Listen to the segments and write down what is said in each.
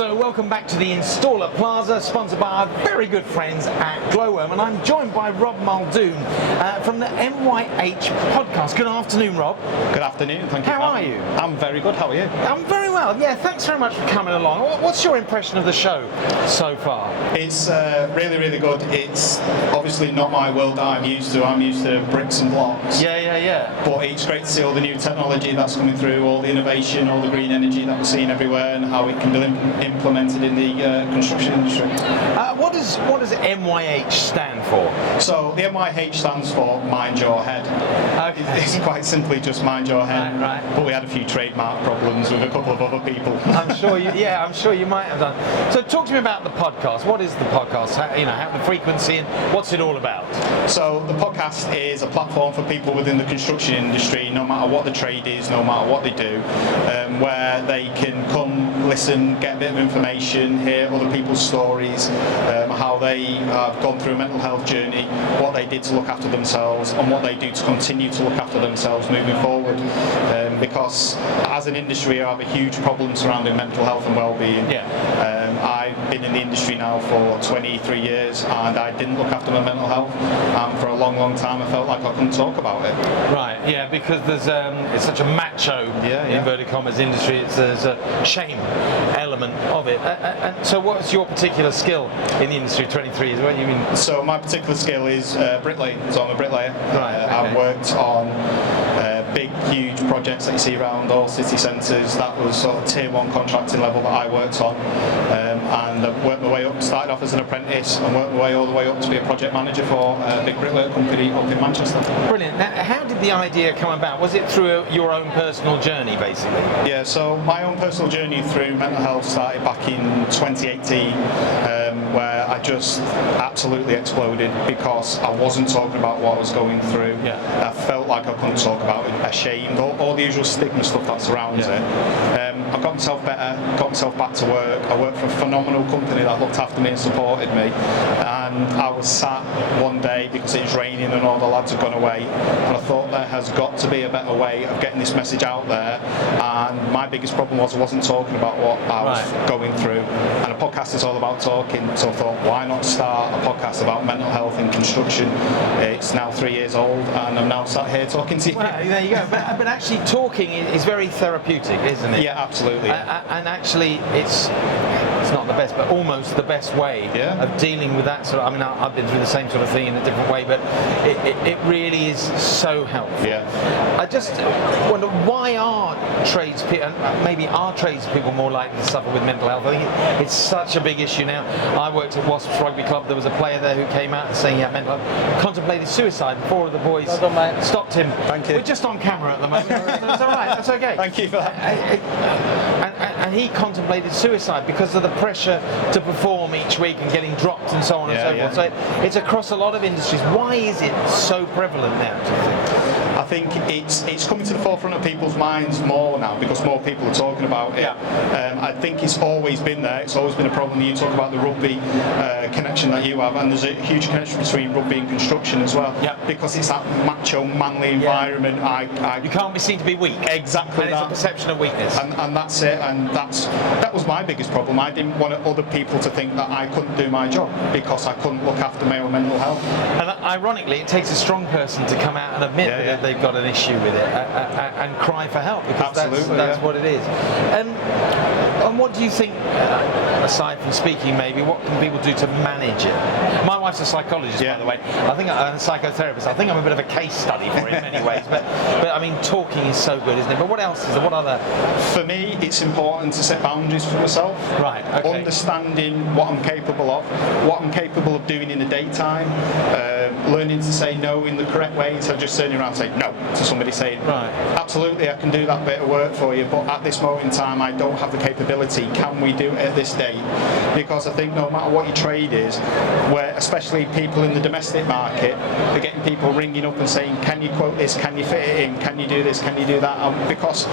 So welcome back to the Installer Plaza, sponsored by our very good friends at Glowworm, and I'm joined by Rob Muldoon from the MYHP Podcast. Good afternoon, Rob. Good afternoon, thank you. How are you? I'm very good, how are you? I'm very well, yeah, thanks very much for coming along. What's your impression of the show so far? It's really, really good. It's obviously not my world that I'm used to. I'm used to bricks and blocks. Yeah. But it's great to see all the new technology that's coming through, all the innovation, all the green energy that we're seeing everywhere, and how it can be implemented in the construction industry. What does MYH stand for? So the MYH stands for Mind Your Head. Okay. It's quite simply just Mind Your Head. Right. But we had a few trademark problems with a couple of other people. I'm sure you might have done. So talk to me about the podcast. What is the podcast? How the frequency and what's it all about? So the podcast is a platform for people within the construction industry, no matter what the trade is, no matter what they do, where they can come, listen, get a bit of information, hear other people's stories, how they have gone through a mental health journey, what they did to look after themselves, and what they do to continue to look after themselves moving forward. Because as an industry, we have a huge problem surrounding mental health and well-being. Yeah. I've been in the industry now for 23 years, and I didn't look after my mental health. For a long, long time, I felt like I couldn't talk about it. Right. Yeah, because there's it's such a macho inverted commas industry. There's a shame element of it. And so, what's your particular skill in the industry? 23 years. What do you mean? So my particular skill is bricklaying. So I'm a bricklayer. Right. Okay. I've worked on big, huge projects that you see around all city centres. That was sort of tier 1 contracting level that I worked on, and I've worked my way up. Started off as an apprentice and worked my way all the way up to be a project manager for a big bricklayer company up in Manchester. Brilliant. Now, how did the idea come about? Was it through your own personal journey, basically? Yeah. So my own personal journey through mental health started back in 2018. Where I just absolutely exploded because I wasn't talking about what I was going through. Yeah. I felt like I couldn't talk about it, ashamed, all the usual stigma stuff that surrounds it. I got myself better, got myself back to work. I worked for a phenomenal company that looked after me and supported me. And I was sat one day because it was raining and all the lads had gone away. And I thought there has got to be a better way of getting this message out there. And my biggest problem was I wasn't talking about what I was going through. And a podcast is all about talking. So I thought, why not start a podcast about mental health in construction? It's now 3 years old, and I'm now sat here talking to you. Well, there you go. But actually, talking is very therapeutic, isn't it? Yeah, absolutely. And actually, it's not the best, but almost the best way of dealing with that sort of. I mean, I've been through the same sort of thing in a different way, but it really is so helpful. Yeah. I just wonder, why are tradespeople, maybe are tradespeople more likely to suffer with mental health? I think it's such a big issue now. I worked at Wasps Rugby Club. There was a player there who came out and saying he had mental health, contemplated suicide. 4 of the boys stopped him. Thank you. We're just on camera at the moment. That's all right. That's okay. Thank you for that. And he contemplated suicide because of the pressure to perform each week and getting dropped and so on and so forth. So it's across a lot of industries. Why is it so prevalent now, do you think? I think it's coming to the forefront of people's minds more now because more people are talking about it. I think it's always been there. It's always been a problem. You talk about the rugby connection that you have, and there's a huge connection between rugby and construction as well. Because it's that macho, manly environment. You can't be seen to be weak. Exactly. And it's a perception of weakness. And that's it. And that was my biggest problem. I didn't want other people to think that I couldn't do my job because I couldn't look after my own mental health. And ironically, it takes a strong person to come out and admit that they've got an issue with it and cry for help, because that's what it is. And what do you think, aside from speaking maybe, what can people do to manage it? My wife's a psychologist, by the way. I think I'm a psychotherapist. I think I'm a bit of a case study for it in many ways. But I mean, talking is so good, isn't it? But what else is there? What other? For me, it's important to set boundaries for myself. Right. Okay. Understanding what I'm capable of, what I'm capable of doing in the daytime, learning to say no in the correct way instead of just turning around and saying no to somebody saying, absolutely, I can do that bit of work for you, but at this moment in time, I don't have the capability. Can we do it at this date? Because I think no matter what your trade is, where especially people in the domestic market, they're getting people ringing up and saying, can you quote this? Can you fit it in? Can you do this? Can you do that? And because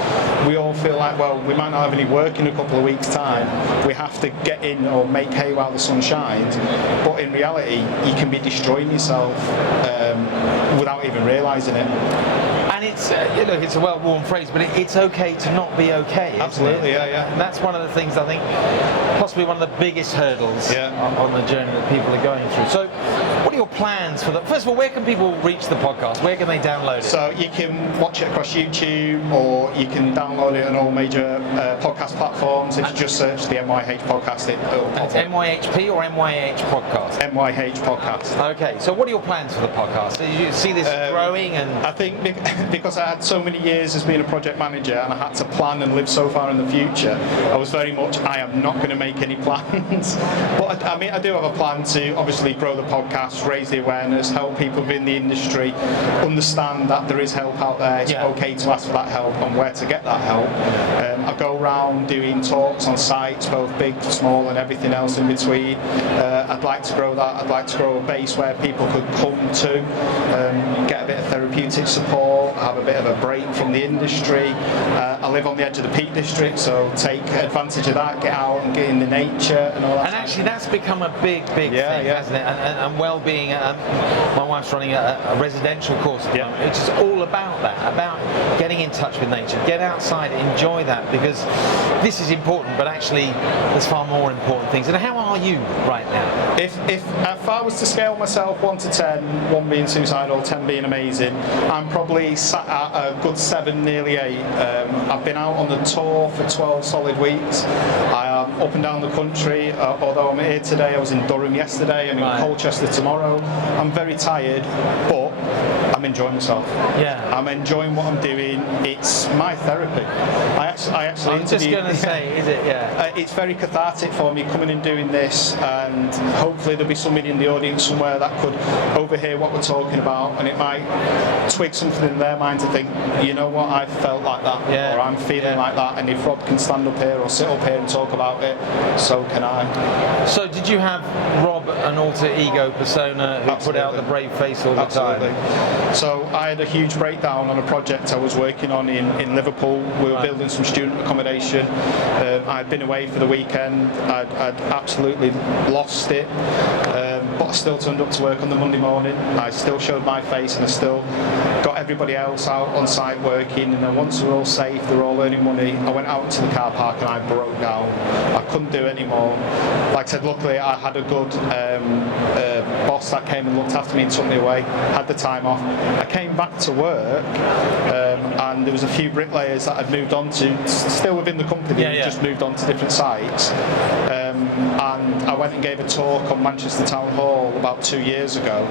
we all feel like, well, we might not have any work in a couple of weeks' time, we have to get in or make hay while the sun shines. But in reality, you can be destroying yourself without even realising it. And it's look, it's a well-worn phrase, but it's okay to not be okay. Absolutely, yeah. And that's one of the things I think, possibly one of the biggest hurdles on the journey that people are going through. So, what are your plans for that? First of all, where can people reach the podcast? Where can they download it? So you can watch it across YouTube, or you can download it on all major podcast platforms. If you just search the MYHP Podcast, it'll pop It's up. MYHP or MYH Podcast? MYHP Podcast. Okay, so what are your plans for the podcast? Do you see this growing? And I think because I had so many years as being a project manager and I had to plan and live so far in the future, I was very much, I am not going to make any plans. But I do have a plan to obviously grow the podcast, raise the awareness, help people within the industry understand that there is help out there. It's okay to ask for that help and where to get that help. I go around doing talks on sites, both big, small and everything else in between. I'd like to grow that. I'd like to grow a base where people could come to, get a bit of therapeutic support, have a bit of a break from the industry. I live on the edge of the Peak District, so take advantage of that, get out and get in the nature and all that. And actually that's become a big thing, hasn't it? And well-being, my wife's running a residential course at the moment, which is all about that, about getting in touch with nature, get outside, enjoy that, because this is important, but actually there's far more important things. And how are you right now? If I was to scale myself 1 to 10, 1 being suicidal, 10 being amazing, I'm probably sat at a good 7, nearly 8. I've been out on the tour for 12 solid weeks. I am up and down the country, although I'm here today. I was in Durham yesterday, I'm in Colchester tomorrow. I'm very tired, but I'm enjoying myself. Yeah. I'm enjoying what I'm doing. It's my therapy. I actually I'm just going to say, is it? Yeah. It's very cathartic for me coming and doing this, and hopefully there'll be somebody in the audience somewhere that could overhear what we're talking about, and it might twig something in their mind to think, you know what, I felt like that, or I'm feeling like that, and if Rob can stand up here or sit up here and talk about it, so can I. So did you have Rob, an alter ego persona who put out the brave face all the time? So I had a huge breakdown on a project I was working on in Liverpool. We were building some student accommodation. I'd been away for the weekend. I'd absolutely lost it, but I still turned up to work on the Monday morning. I still showed my face, and I still got everybody else out on site working. And then once they were all safe, they were all earning money, I went out to the car park and I broke down. I couldn't do it anymore. Like I said, luckily I had a good boss that came and looked after me and took me away, had the time off. I came back to work, and there was a few bricklayers that I'd moved on to, still within the company, just moved on to different sites. And I went and gave a talk on Manchester Town Hall about 2 years ago,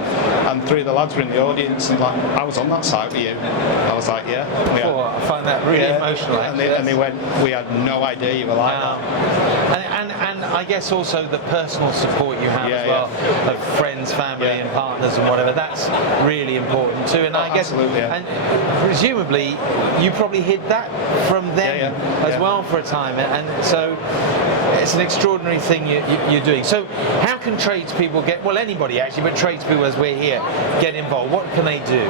and 3 of the lads were in the audience, and like, I was on that site with you. I was like, I find that really emotional. And they went, we had no idea you were like that. And I guess also the personal support you have as well, of friends, family and partners and whatever, that's really important too. And I guess, and presumably you probably hid that from them as well for a time, and so it's an extraordinary thing you're doing. So how can tradespeople get, well anybody actually, but tradespeople as we're here, get involved? What can they do?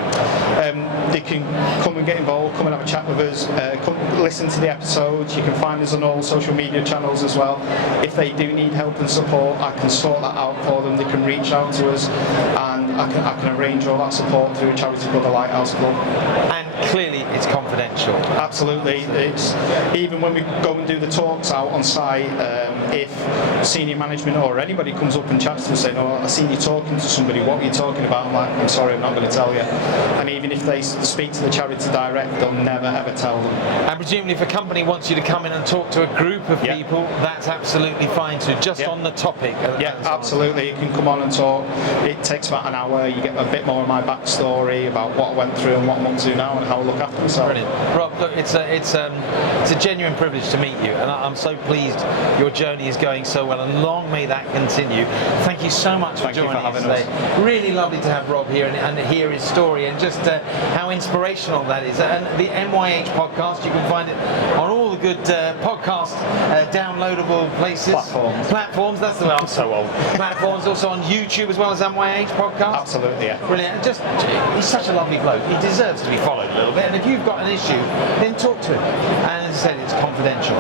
They can come and get involved, come and have a chat with us, come listen to the episodes. You can find us on all social media channels as well. If they do need help and support, I can sort that out for them. They can reach out to us, and I can arrange all that support through a charity called the Lighthouse Club. And clearly it's confidential. Absolutely. It's, even when we go and do the talks out on site, if senior management or anybody comes up and chats to us saying, oh, I seen you talking to somebody, what were you talking about? I'm like, I'm sorry, I'm not going to tell you. And even if they speak to the charity direct, they'll never ever tell them. And presumably if a company wants you to come in and talk to a group of people, that's absolutely fine too, just on the topic. Absolutely. You can come on and talk. It takes about an hour. You get a bit more of my backstory about what I went through and what I'm up to now and how I look after myself. Brilliant. Rob, look, it's a genuine privilege to meet you, and I'm so pleased your journey is going so well, and long may that continue. Thank you so much for joining us today. Really lovely to have Rob here and hear his story, and just how inspirational that is. And the MYH Podcast, you can find it on all the good podcast downloadable places. Platforms, that's the way. I'm so old. Platforms, also on YouTube as well as MYH Podcast. Absolutely, yeah. Brilliant. Just, he's such a lovely bloke. He deserves to be followed a little bit, and if you've got an issue, then talk to him. And as I said, it's confidential.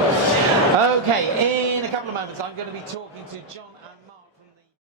Okay, in a couple of moments I'm going to be talking to John